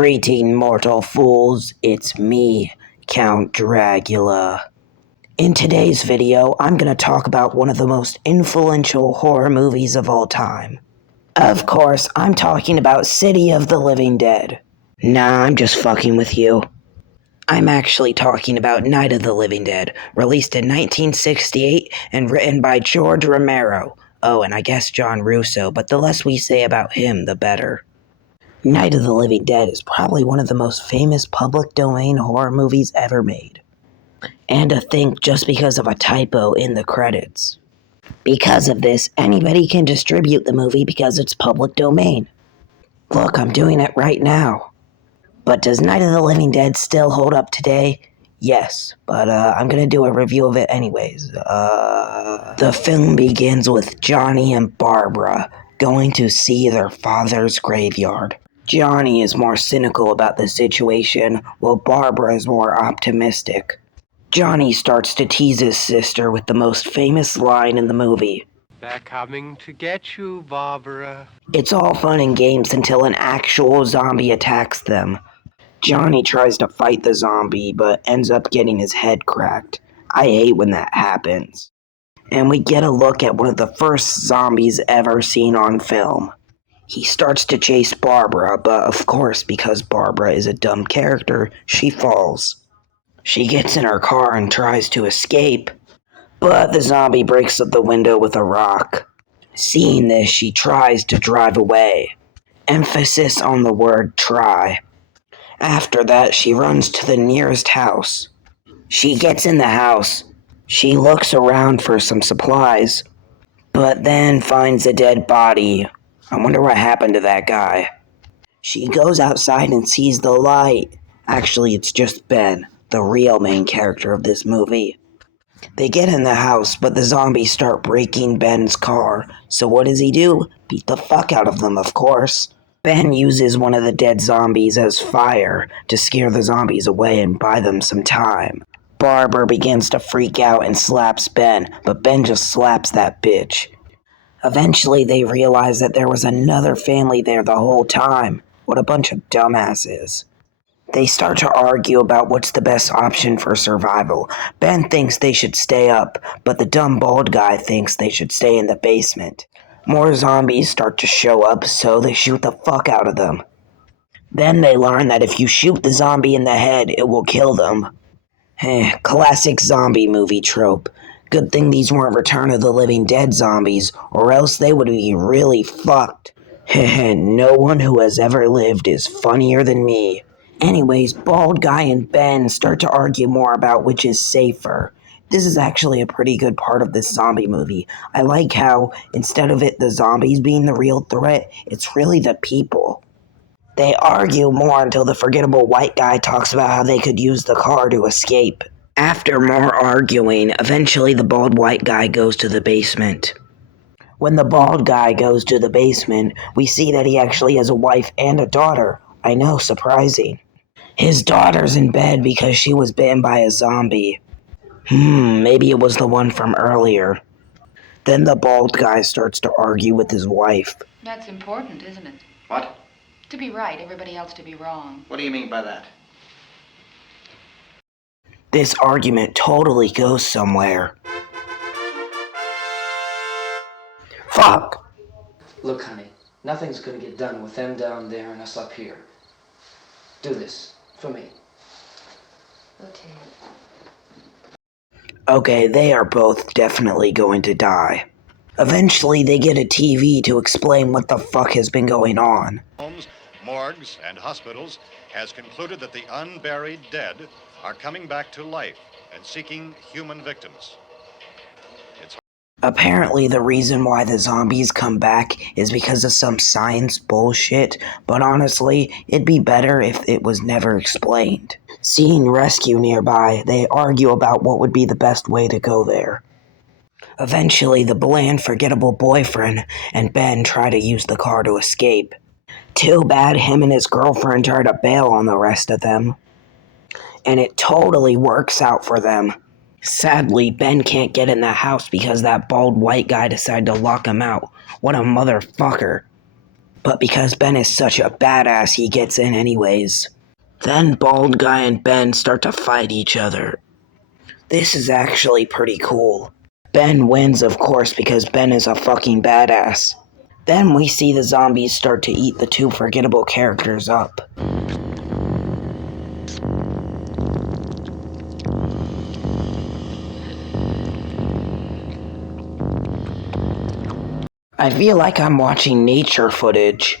Greeting, mortal fools, it's me, Count Dragula. In today's video, I'm gonna talk about one of the most influential horror movies of all time. Of course, I'm talking about City of the Living Dead. Nah, I'm just fucking with you. I'm actually talking about Night of the Living Dead, released in 1968 and written by George Romero. Oh, and I guess John Russo, but the less we say about him, the better. Night of the Living Dead is probably one of the most famous public domain horror movies ever made. And I think just because of a typo in the credits. Because of this, anybody can distribute the movie because it's public domain. Look, I'm doing it right now. But does Night of the Living Dead still hold up today? Yes, but I'm gonna do a review of it anyways. The film begins with Johnny and Barbara going to see their father's graveyard. Johnny is more cynical about the situation, while Barbara is more optimistic. Johnny starts to tease his sister with the most famous line in the movie. "They're coming to get you, Barbara." It's all fun and games until an actual zombie attacks them. Johnny tries to fight the zombie, but ends up getting his head cracked. I hate when that happens. And we get a look at one of the first zombies ever seen on film. He starts to chase Barbara, but of course, because Barbara is a dumb character, she falls. She gets in her car and tries to escape, but the zombie breaks up the window with a rock. Seeing this, she tries to drive away. Emphasis on the word try. After that, she runs to the nearest house. She gets in the house. She looks around for some supplies, but then finds a dead body. I wonder what happened to that guy. She goes outside and sees the light. Actually, it's just Ben, the real main character of this movie. They get in the house, but the zombies start breaking Ben's car. So what does he do? Beat the fuck out of them, of course. Ben uses one of the dead zombies as fire to scare the zombies away and buy them some time. Barbara begins to freak out and slaps Ben, but Ben just slaps that bitch. Eventually, they realize that there was another family there the whole time. What a bunch of dumbasses. They start to argue about what's the best option for survival. Ben thinks they should stay up, but the dumb bald guy thinks they should stay in the basement. More zombies start to show up, so they shoot the fuck out of them. Then they learn that if you shoot the zombie in the head, it will kill them. Classic zombie movie trope. Good thing these weren't Return of the Living Dead zombies, or else they would be really fucked. No one who has ever lived is funnier than me. Anyways, Bald Guy and Ben start to argue more about which is safer. This is actually a pretty good part of this zombie movie. I like how, instead of the zombies being the real threat, it's really the people. They argue more until the forgettable white guy talks about how they could use the car to escape. After more arguing, eventually the bald white guy goes to the basement. When the bald guy goes to the basement, we see that he actually has a wife and a daughter. I know, surprising. His daughter's in bed because she was bitten by a zombie. Maybe it was the one from earlier. Then the bald guy starts to argue with his wife. That's important, isn't it? What? To be right, everybody else to be wrong. What do you mean by that? This argument totally goes somewhere. Fuck! Look, honey, nothing's gonna get done with them down there and us up here. Do this, for me. Okay. Okay, they are both definitely going to die. Eventually, they get a TV to explain what the fuck has been going on. Homes, morgues, and hospitals has concluded that the unburied dead are coming back to life and seeking human victims. Apparently, the reason why the zombies come back is because of some science bullshit, but honestly, it'd be better if it was never explained. Seeing rescue nearby, they argue about what would be the best way to go there. Eventually, the bland, forgettable boyfriend and Ben try to use the car to escape. Too bad him and his girlfriend try to bail on the rest of them. And it totally works out for them. Sadly, Ben can't get in the house because that bald white guy decided to lock him out. What a motherfucker. But because Ben is such a badass, he gets in anyways. Then Bald Guy and Ben start to fight each other. This is actually pretty cool. Ben wins, of course, because Ben is a fucking badass. Then we see the zombies start to eat the two forgettable characters up. I feel like I'm watching nature footage.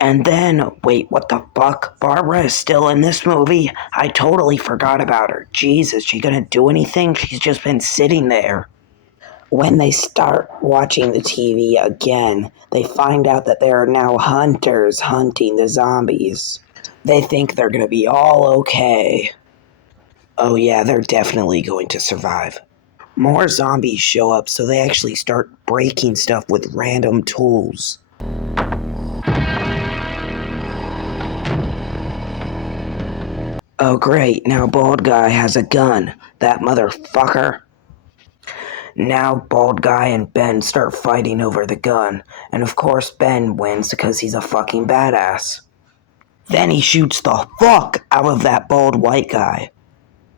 And then, wait, what the fuck? Barbara is still in this movie? I totally forgot about her. Jeez, is she gonna do anything? She's just been sitting there. When they start watching the TV again, they find out that there are now hunters hunting the zombies. They think they're gonna be all okay. Oh yeah, they're definitely going to survive. More zombies show up, so they actually start breaking stuff with random tools. Oh great, now Bald Guy has a gun. That motherfucker. Now Bald Guy and Ben start fighting over the gun, and of course Ben wins because he's a fucking badass. Then he shoots the fuck out of that bald white guy.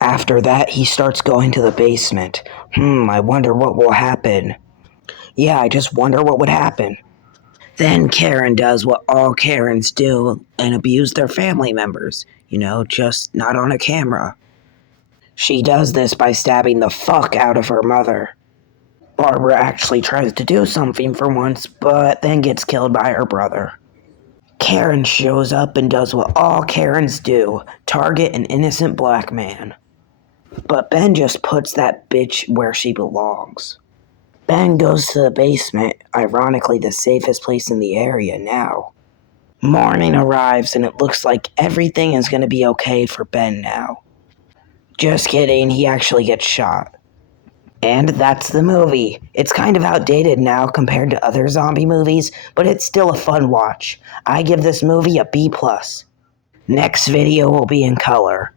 After that, he starts going to the basement. I wonder what will happen. Yeah, I just wonder what would happen. Then Karen does what all Karens do and abuse their family members. Just not on a camera. She does this by stabbing the fuck out of her mother. Barbara actually tries to do something for once, but then gets killed by her brother. Karen shows up and does what all Karens do, target an innocent black man. But Ben just puts that bitch where she belongs. Ben goes to the basement, ironically the safest place in the area now. Morning arrives and it looks like everything is going to be okay for Ben now. Just kidding, he actually gets shot. And that's the movie. It's kind of outdated now compared to other zombie movies, but it's still a fun watch. I give this movie a B+. Next video will be in color.